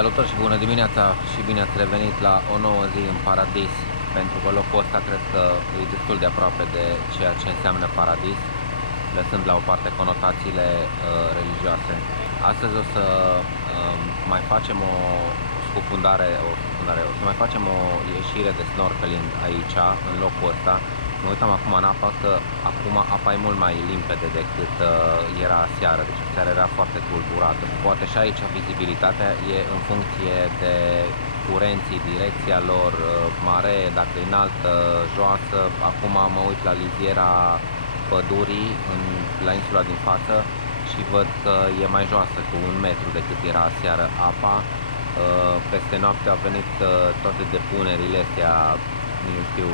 Salutări și bună dimineața și bine ați revenit la o nouă zi în Paradis, pentru că locul ăsta cred că e destul de aproape de ceea ce înseamnă Paradis, lăsând la o parte conotațiile religioase. Astăzi o să mai facem o scufundare, o să mai facem o ieșire de snorkeling aici, în locul ăsta. Mă uitam acum în apă, că acum apa e mult mai limpede decât era seară, deci seara era foarte tulburată. Poate și aici vizibilitatea e în funcție de curenții, direcția lor, mare, dacă e înaltă, joasă. Acum mă uit la liziera pădurii, la insula din față, și văd că e mai joasă cu 1 metru decât era seară apa. Peste noapte au venit toate depunerile astea, nu știu.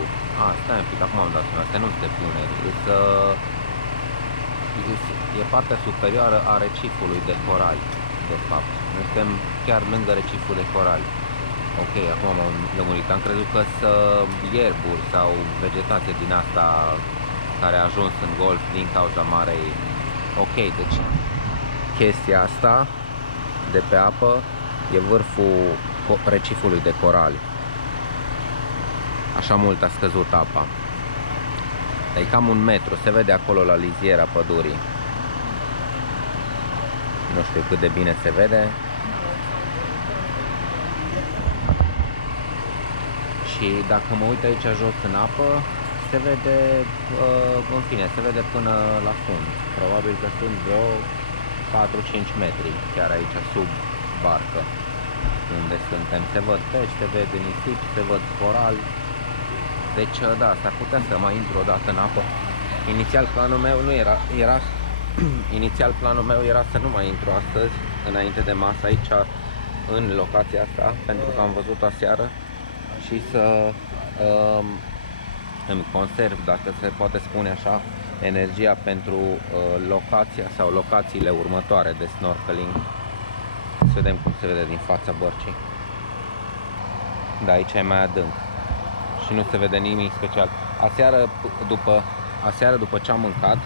Stai un pic, acum am dat seama, astea nu sunt depuneri, e partea superioară a recifului de corali, de fapt. Noi suntem chiar lângă reciful de corali. Ok, acum m-am lămurit, am crezut că sunt ierburi sau vegetație din asta care a ajuns în golf din cauza marei. Ok, deci chestia asta de pe apă e vârful recifului de corali. Așa mult a scăzut apa. E cam 1 metru, se vede acolo la liziera pădurii. Nu știu cât de bine se vede. Și dacă mă uit aici jos în apă, se vede, în fine, se vede până la fund. Probabil că sunt vreo 4-5 metri chiar aici sub barcă unde suntem. Se văd pești, se vede nisip, se văd corali. Deci da, s-ar putea să mai intru o dată în apă. Inițial planul meu nu era inițial planul meu era să nu mai intru astăzi înainte de masă aici în locația asta, pentru că am văzut aseară, și să îmi conserv, dacă se poate spune așa, energia pentru locația sau locațiile următoare de snorkeling. Să vedem cum se vede din fața bărcii. Da, aici e mai adânc și nu se vede nimic special. Aseară după ce am mâncat,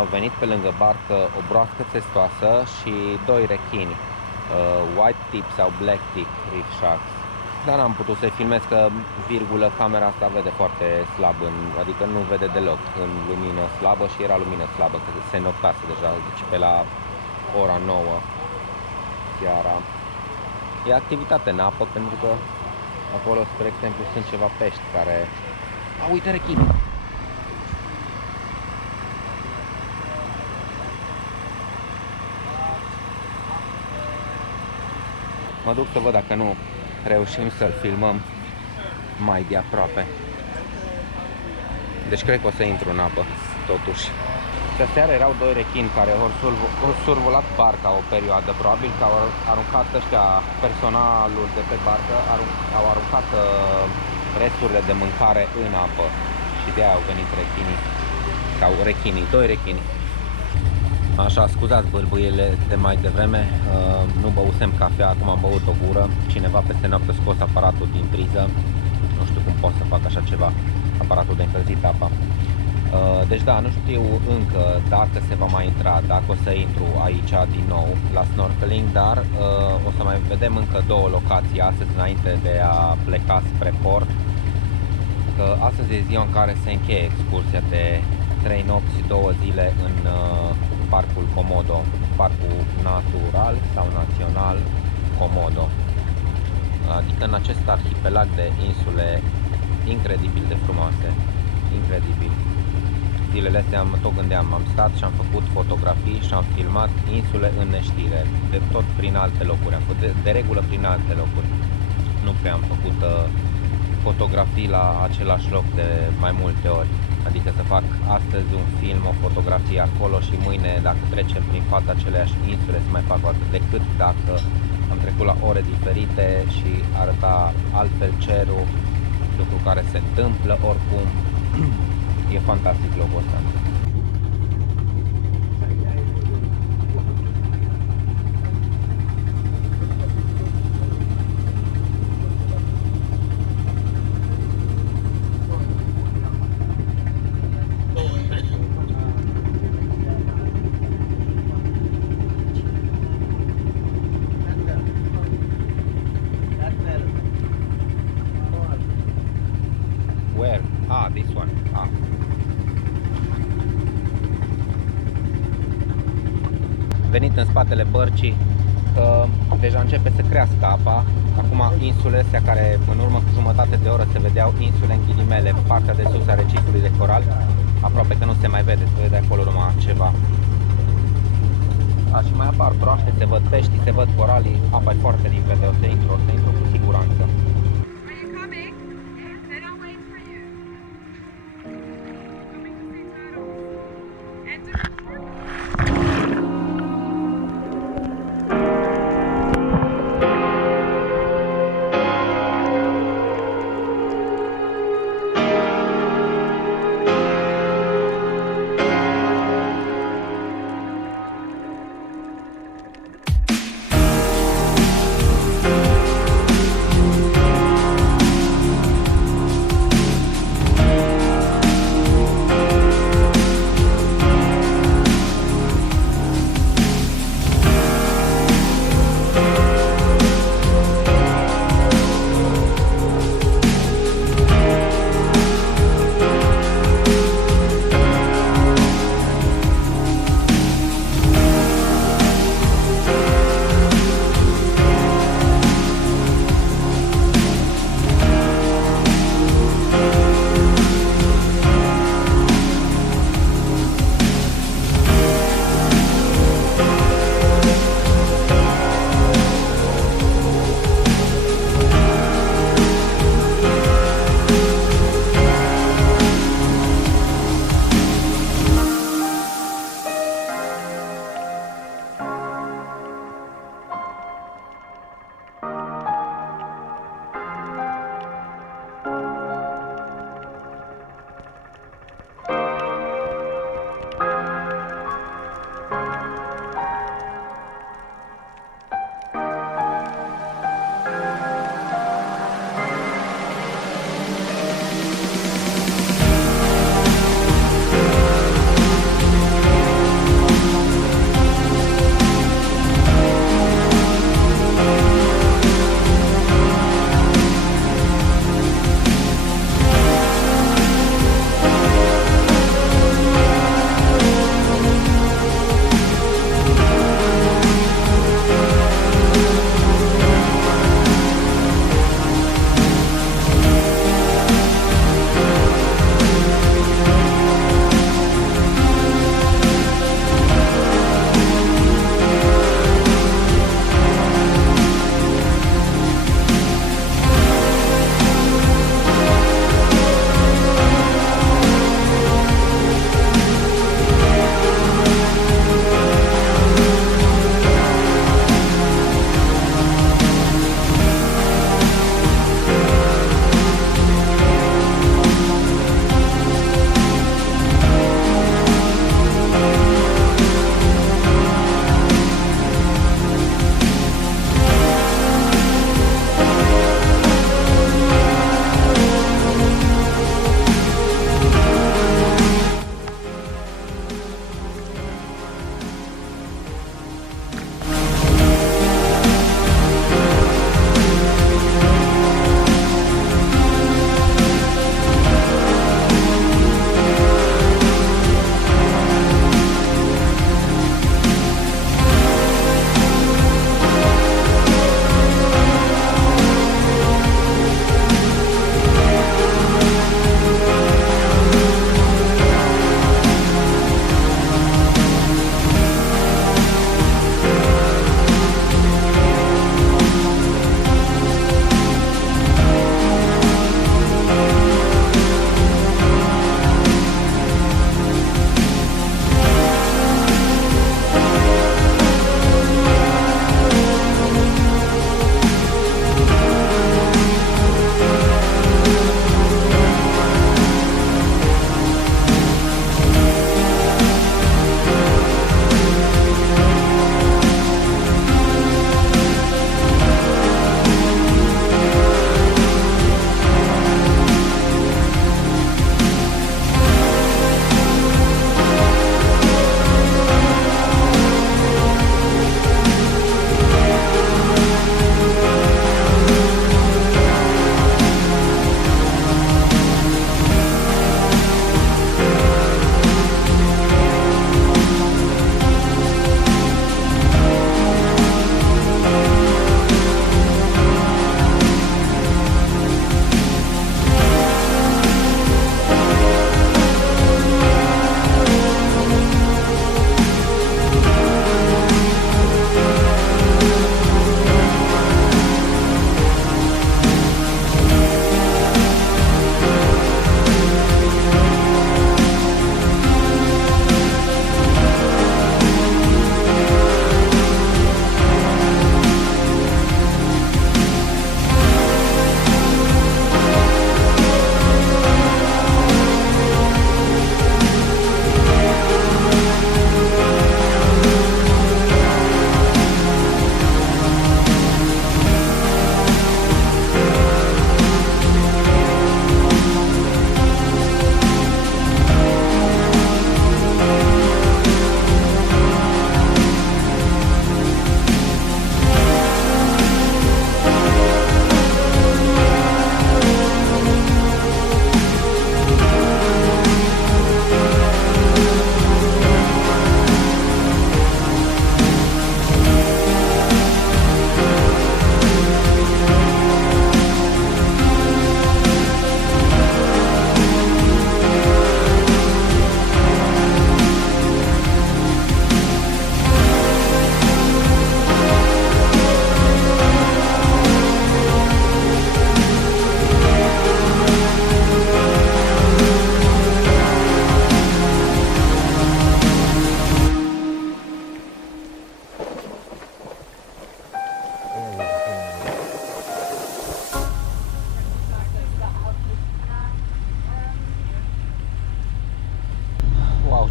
au venit pe lângă barcă o broască testoasă și 2 rechini, white tip sau black tip reef sharks. Dar n-am putut să-i filmez, că camera asta vede foarte slab, adică nu vede deloc în lumină slabă, și era lumină slabă, că se noptase deja, deci pe la ora 9 seara. E activitate în apă, pentru că acolo, spre exemplu, sunt ceva pești care... uite rechinul! Mă duc să văd dacă nu reușim să-l filmăm mai de aproape. Deci cred că o să intru în apă, totuși. Și aseară erau 2 rechini care au survolat barca o perioadă. Probabil că au aruncat ăștia, personalul de pe barcă, au aruncat resturile de mâncare în apă, și de aia au venit rechinii. Sau rechinii, 2 rechini. Așa, scuzați bâlbâiele de mai devreme, nu băusem cafea, acum am băut o gură. Cineva peste noapte a scos aparatul din priză. Nu știu cum pot să fac așa ceva, aparatul de încălzit apa. Deci da, nu știu încă dacă se va mai intra, dacă o să intru aici din nou la snorkeling, dar o să mai vedem încă 2 locații astăzi înainte de a pleca spre port. Că astăzi e ziua în care se încheie excursia de 3 nopți și 2 zile în parcul Komodo, parcul natural sau național Komodo. Adică în acest arhipelag de insule incredibil de frumoase, incredibil. Zilele astea tot gândeam, am stat și am făcut fotografii și am filmat insule în neștire, de tot prin alte locuri, am făcut de regulă prin alte locuri. Nu prea am făcut fotografii la același loc de mai multe ori. Adică să fac astăzi un film, o fotografie acolo, și mâine, dacă trecem prin fața aceleași insule, să mai fac o altă, decât dacă am trecut la ore diferite și arăta altfel cerul, lucru care se întâmplă oricum. E fantastic locul ăsta. this one. Venit în spatele bărcii, deja începe să crească apa. Acum insulele astea care în urmă cu jumătate de oră se vedeau insule în ghilimele, partea de sus a recifului de coral, aproape că nu se mai vede, se vede acolo numai ceva. Și mai apar broaște, se văd pești, se văd coralii, apa e foarte limpede, o să intru cu siguranță.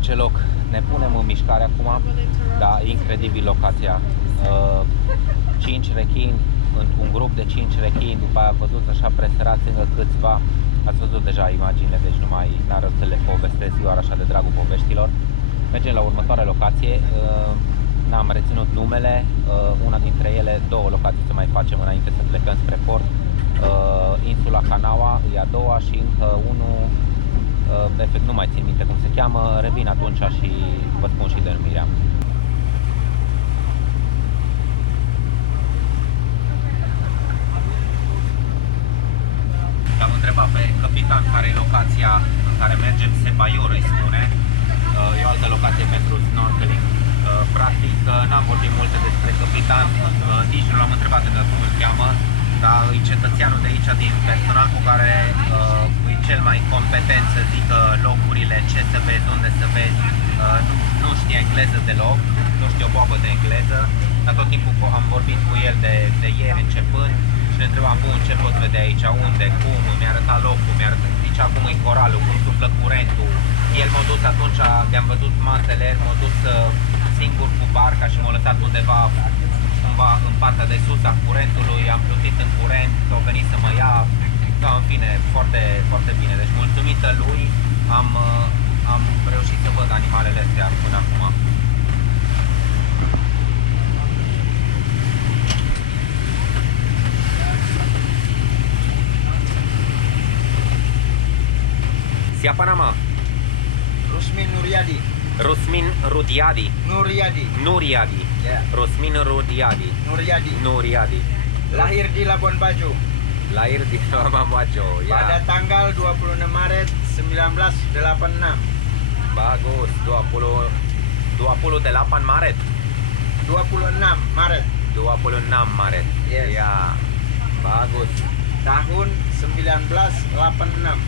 orice loc. Ne punem în mișcare acum, dar incredibil locația. 5 rechini, un grup de 5 rechini, după aia văzut așa presărați încă câțiva. Ați văzut deja imaginile, deci nu mai n-are rost să le povestesc eu așa de dragul poveștilor. Mergem la următoarea locație. N-am reținut numele, una dintre ele, două locații să mai facem înainte să plecăm spre port. Insula Canaua e a doua și încă unul, efect nu mai țin minte cum se cheamă, revin atunci și vă spun și denumirea. L-am întrebat pe capitan care e locația în care mergem, Sebaior îi spune, e o altă locație pentru snorkeling. Practic n-am vorbit multe despre capitan, nici nu l-am întrebat încă cum îl cheamă, dar e cetățeanul de aici din personal cu care e cel mai competent să zică locurile, ce să vezi, unde să vezi. Nu știe engleză deloc, nu știe o boabă de engleză, dar tot timpul am vorbit cu el de ieri începând și ne întrebam, bun, ce pot vedea aici, unde, cum, mi-a arătat locul, zicea cum e coralul, cum suflă curentul. El m-a dus atunci, de-am văzut masele, m-a dus singur cu barca și m-a lăsat undeva în partea de sus a curentului, am plutit în curent, s-a venit să mă ia, da, în fine, foarte, foarte bine. Deci mulțumită lui am reușit să văd animalele astea până acum. Siapa nama? Rusmin Nuriadi. Rusmin Rudiadi. Nuriadi. Yeah. Rusmin Rudiadi. Nuriadi. Lahir di Labuan Bajo. Lahir di Labuan Bajo. Ya. Pada tanggal 26 Maret 1986. Bagus. 28 Maret. 26 Maret. 26 Maret. Yes. Ya. Bagus. Tahun 1986.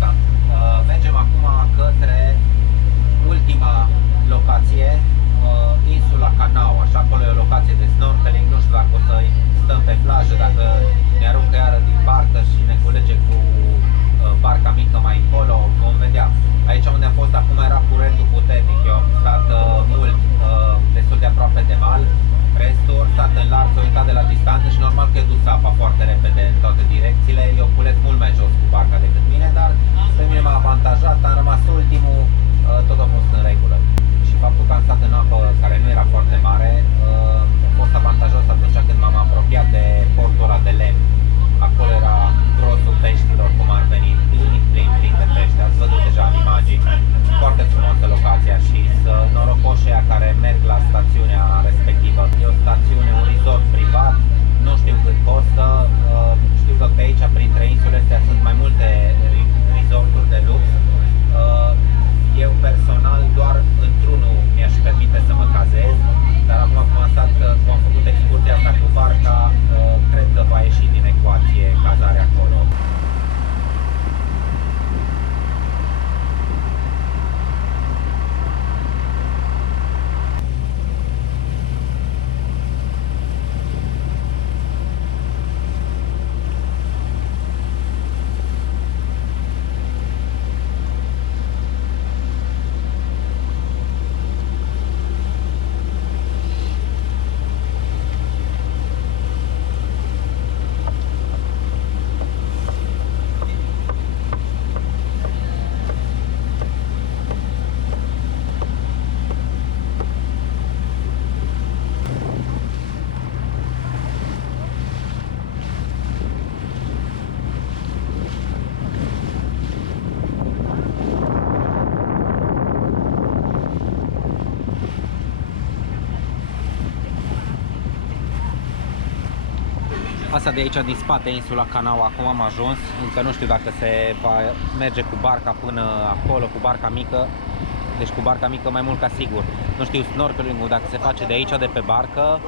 Asta. Mergem acum către ultima locație, insula Canao. Așa, acolo e o locație de snorkeling. Nu știu dacă o să stăm pe plajă, dacă ne aruncă iară din barcă și ne culege cu barca mică mai încolo, vom vedea. Aici unde am fost acum era curentul puternic. Eu am stat mult, destul de aproape de mal. Restul stat în larg, s-a uitat de la distanță și normal că e dus apa foarte repede în toate direcțiile. Eu culet mult mai jos cu barca decât mine, dar pe mine m-a avantajat, am rămas ultimul, tot a fost în regulă. Și faptul că am stat în apă care nu era foarte mare, a fost avantajos atunci când m-am apropiat de portul ăla de lemn. Acolo era grosul peștilor, cum ar veni, plin de pește. Ați văzut deja în imagini. Foarte frumoasă locația și norocoșii aia care merg la stațiunea respectivă. E o stațiune, un resort privat, nu știu cât costă. Știu că pe aici, printre insule astea, sunt mai multe resorturi de lux. Eu personal doar într-unul mi-aș permite să mă cazez, dar acum cum am făcut excursia asta cu barca, cred că va ieși din ecuație cazarea acolo. Asta de aici din spate, insula Canao, acum am ajuns. Încă nu știu dacă se va merge cu barca până acolo, cu barca mică. Deci cu barca mică mai mult ca sigur. Nu știu snorkeling-ul dacă se face de aici, de pe barcă,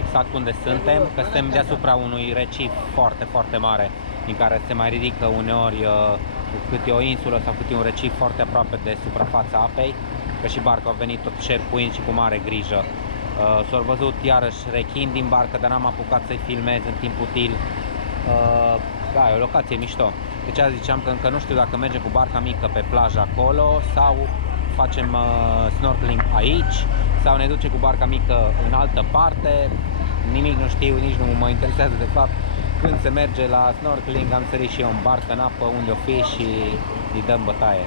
exact unde suntem, că suntem deasupra unui recif foarte, foarte mare, din care se mai ridică uneori câte o insulă sau câte un recif foarte aproape de suprafața apei, că și barca a venit tot șerpuind și cu mare grijă. S-au văzut iarăși rechini din barcă, dar n-am apucat să-i filmez în timp util. Da, e o locație mișto. Deci azi ziceam că încă nu știu dacă mergem cu barca mică pe plajă acolo sau facem snorkeling aici sau ne duce cu barca mică în altă parte. Nimic nu știu, nici nu mă interesează de fapt. Când se merge la snorkeling am sărit și eu în barcă în apă unde o fi și îi dăm bătaie.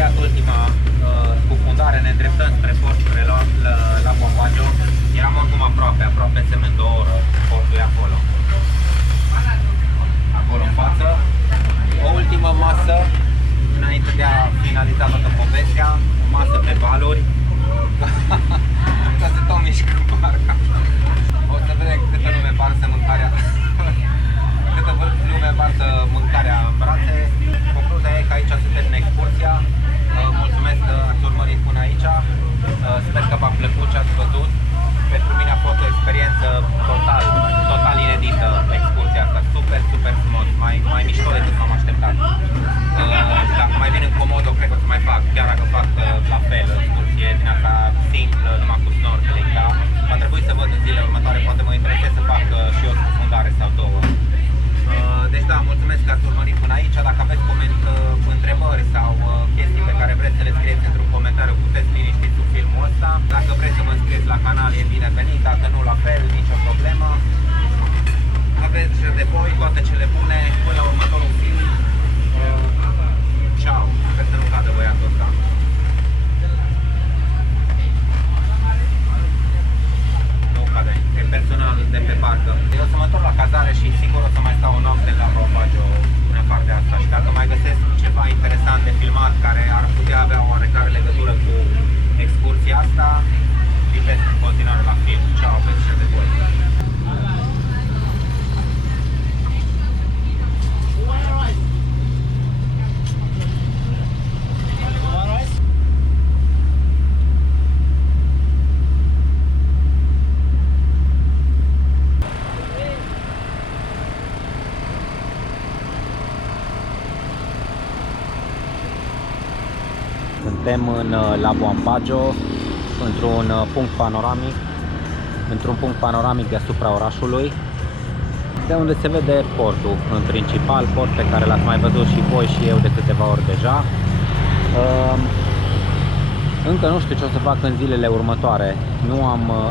încheiat ultima scufundare, ne îndreptăm spre port, spre la Bombaggio. Eram oricum aproape însemnând 2 ore, portul e acolo. Acolo în față. O ultimă masă, înainte de a finaliza toată povestea, o masă pe valuri. Ca se tot mișcă barca. O să vedem câtă lume varsă mâncarea. Câtă lume varsă mâncarea în brațe. Concluzia e că aici suntem în excursia. Mulțumesc că ați urmărit până aici. Sper că v-a plăcut ce ați văzut. Pentru mine a fost o experiență total inedită excursia asta. Super frumos. Mai mișto decât m-am așteptat. Dacă mai vin în Comodo, cred că o să mai fac, chiar dacă fac la fel o excursie din asta simplă, numai cu snorkeling, da? Va trebui să văd în zilele următoare, poate mă interesez să fac și o scufundare sau 2. Deci da, mulțumesc că ați urmărit până aici. Dacă aveți întrebări sau chestii pe care vreți să le scrieți într-un comentariu, puteți liniști sub filmul ăsta. Dacă vreți să vă înscrieți la canal, e binevenit, dacă nu, la fel, nicio problemă. Aveți de voi toate cele bune, până la următorul film. Ciao, sper să nu cadă băiatul ăsta. Nu cade, e personal de pe parcă. Eu o să mă întorc la cazare și sigur o să mai stau o noapte la Bombaggio în afară de asta. Și dacă mai găsesc ceva interesant de filmat care ar putea avea o oarecare legătură cu excursia asta, privesc în continuare la film. Ciao, aveți ce de voi. Suntem în La Bombaggio, într-un punct panoramic deasupra orașului, de unde se vede portul, în principal, port pe care l-ați mai văzut și voi și eu de câteva ori deja. Încă nu știu ce o să fac în zilele următoare.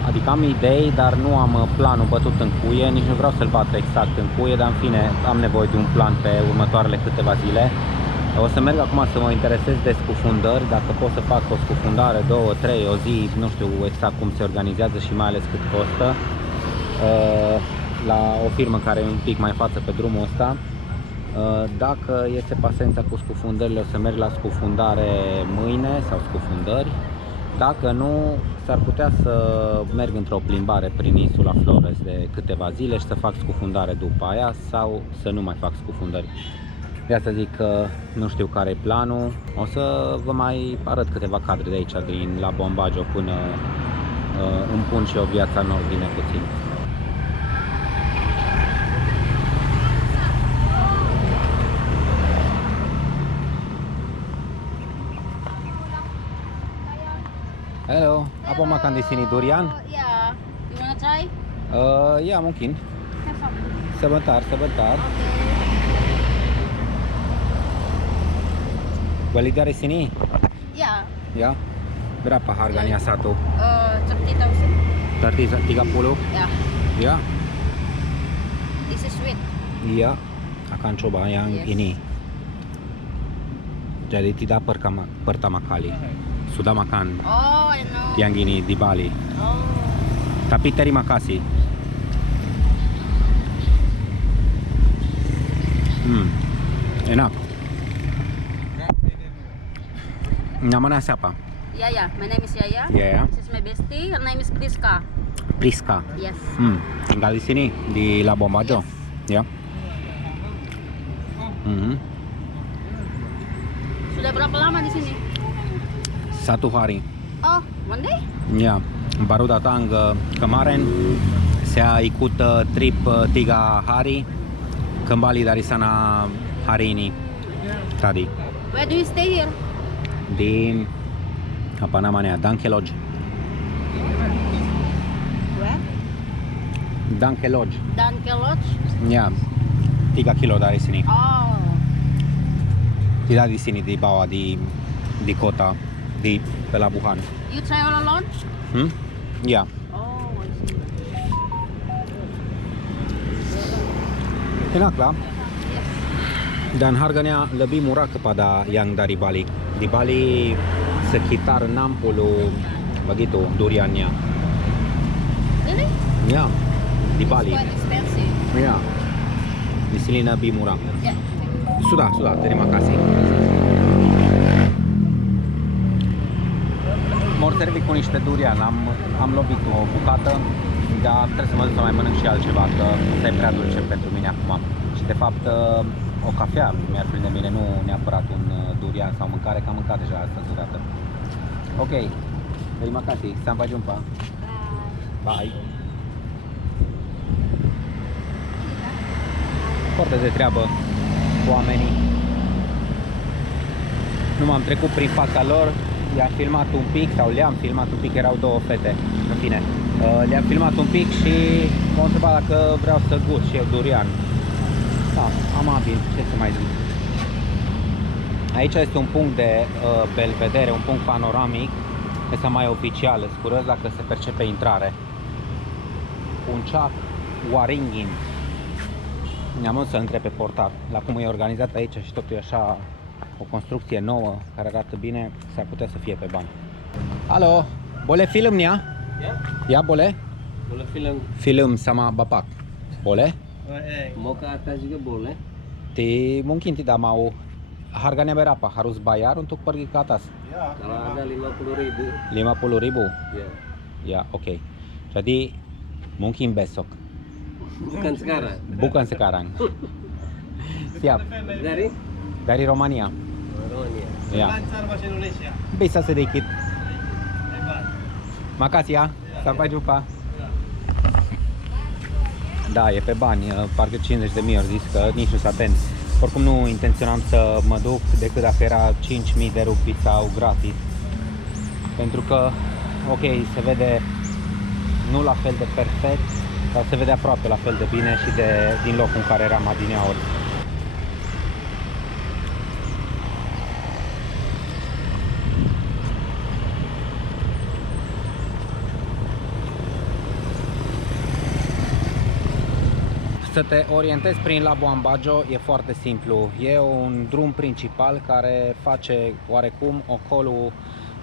Adică am idei, dar nu am planul bătut în cuie, nici nu vreau să-l bat exact în cuie, dar în fine am nevoie de un plan pe următoarele câteva zile. O să merg acum să mă interesez de scufundări, dacă pot să fac o scufundare, 2, 3, o zi, nu știu exact cum se organizează și mai ales cât costă, la o firmă care e un pic mai în față pe drumul ăsta. Dacă este pasența cu scufundările, o să merg la scufundare mâine sau scufundări. Dacă nu, s-ar putea să merg într-o plimbare prin insula Flores de câteva zile și să fac scufundare după aia sau să nu mai fac scufundări. De asta zic că nu știu care e planul. O să vă mai arăt câteva cadre de aici, din La Bombaggio, până îmi pun și o viață în ordine puțin. Hello, apa makan di sini durian? Yeah. You wanna try? Ya mungkin. Have some. Sebentar. Balik dari sini? Yeah. Ya. Berapa harganya satu? 30,000. 30? Yeah. Ya. This is sweet. Iya. Akan coba yang Yes. ini. Jadi tidak pertama kali. Sudah makan Oh, I know. yang ini di Bali. Oh. Tapi terima kasih. Enak. Namanya siapa? Yaya. My name is Yaya. Yaya. This is my bestie. Her name is Priska. Priska. Yes. Tinggal di sini di La Bombaggio. Ya. Sudah berapa lama di sini? 1 hari. Oh, one day? Ya, baru datang kemarin. Saya ikut trip 3 hari. Kembali dari sana hari ini. Tadi. Where do you stay here? Di apa namanya? Danke Lodge. Where? Danke Lodge. Danke Lodge. Ya. 3 kilo dari sini. Oh. Tidak di sini, di bawah di kota di pelabuhan. You travel alone? Ya. Oh, I see. Enak lah. Yes. Dan harganya lebih murah kepada yang dari Bali. Di Bali sekitar 60 begitu duriannya. Really? Ya, di It's Bali. quite expensive. Ya. Di sini lebih murah. Yeah. Sudah, terima kasih. M-au servit cu niște durian, am lovit o bucată, dar trebuie să mă duc să mai mănânc și altceva, că asta e prea dulce pentru mine acum. Și de fapt o cafea mi-ar prinde bine, nu neapărat un durian sau mâncare, că am mâncat deja astăzi o dată. Ok, terima kasih, sampai jumpa. Bye. Foarte de treabă oamenii. Nu m-am trecut prin fața lor, i-am filmat un pic, sau le-am filmat un pic, erau două fete, în fine. Le-am filmat un pic și m-au întrebat dacă vreau să gust și eu durian. Da, amabil, ce să mai zic. Aici este un punct de belvedere, un punct panoramic, este mai oficial, îți curăț dacă se percepe intrare. Puncak Waringin. Ne-am să întreb pe portar la cum e organizat aici și totul e așa o construcție nouă care arată bine, s-ar putea să fie pe bani. Alo, boleh film nia? Ya. Ya boleh? Boleh film. Film sama bapak. Boleh? Mau ke atas juga boleh. Mungkin tidak mau. Harganya berapa? Harus bayar untuk pergi ke atas? Ya. Kalau ada 50.000. 50.000? Ya. Ya, oke. Jadi mungkin besok. Bukan sekarang. Bukan sekarang. Siap. Dari Romania. Romania. Ya. Lancar bahasa Indonesia. Bisa sedikit. Hebat. Makasih ya. Sampai jumpa. Da, e pe bani, parcă 50.000 ori zis că nici nu s-a atent. Oricum nu intenționam să mă duc decât dacă era 5.000 de rupi sau gratis. Pentru că, ok, se vede nu la fel de perfect, dar se vede aproape la fel de bine și din locul în care eram adineauri. Să te orientezi prin Labuan Bajo e foarte simplu. E un drum principal care face oarecum ocolul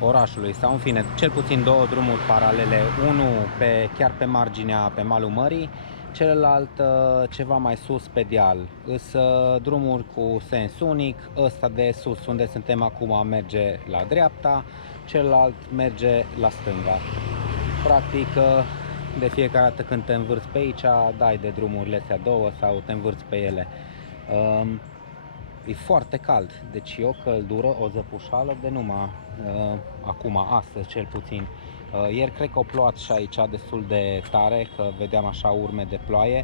orașului sau în fine, cel puțin două drumuri paralele, unul chiar pe marginea, pe malul mării, celălalt ceva mai sus pe deal. Îs drumuri cu sens unic, ăsta de sus unde suntem acum merge la dreapta, celălalt merge la stânga. Practic, de fiecare dată când te învârți pe aici, dai de drumurile astea două sau te învârți pe ele. E foarte cald, deci e o căldură, o zăpușală de numai acum, astăzi cel puțin. Ieri cred că o plouat și aici destul de tare, că vedeam așa urme de ploaie,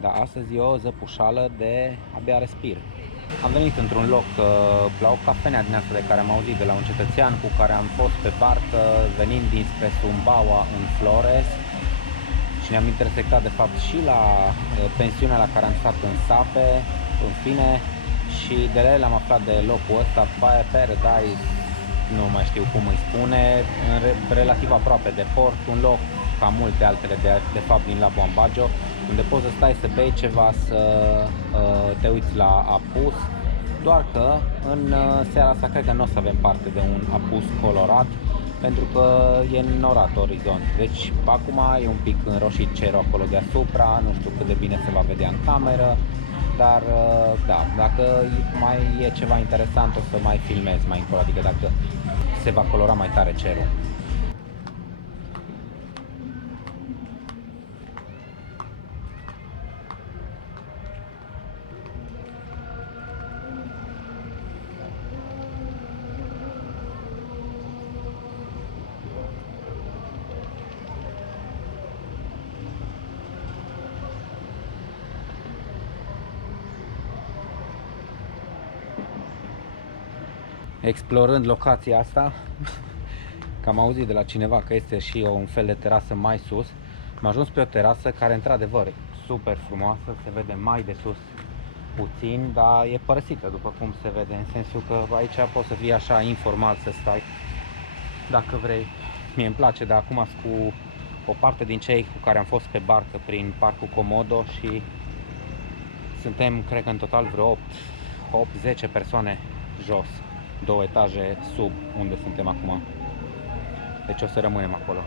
dar astăzi e o zăpușală de abia respir. Am venit într-un loc la o cafenea din asta de care am auzit de la un cetățean cu care am fost pe barcă venind dinspre Sumbawa în Flores și ne-am intersectat de fapt și la pensiunea la care am stat în Sape, în fine, și de la el am aflat de locul ăsta, Paradise, nu mai știu cum îi spune, relativ aproape de port, un loc ca multe altele de fapt din Labuan Bajo, unde poți să stai să bei ceva, să te uiți la apus, doar că în seara asta cred că nu o să avem parte de un apus colorat, pentru că e înnorat orizont. Deci acum e un pic înroșit cerul acolo deasupra, nu știu cât de bine se va vedea în cameră, dar da, dacă mai e ceva interesant o să mai filmez mai încolo, adică dacă se va colora mai tare cerul. Explorând locația asta, că am auzit de la cineva că este și un fel de terasă mai sus, am ajuns pe o terasă care într-adevăr e super frumoasă, se vede mai de sus puțin, dar e părăsită după cum se vede, în sensul că aici poți să fii așa informal să stai dacă vrei. Mie îmi place, dar acum sunt cu o parte din cei cu care am fost pe barcă prin Parcul Komodo și suntem, cred că în total vreo 8-10 persoane jos. 2 etaje sub unde suntem acum. Deci o să rămânem acolo.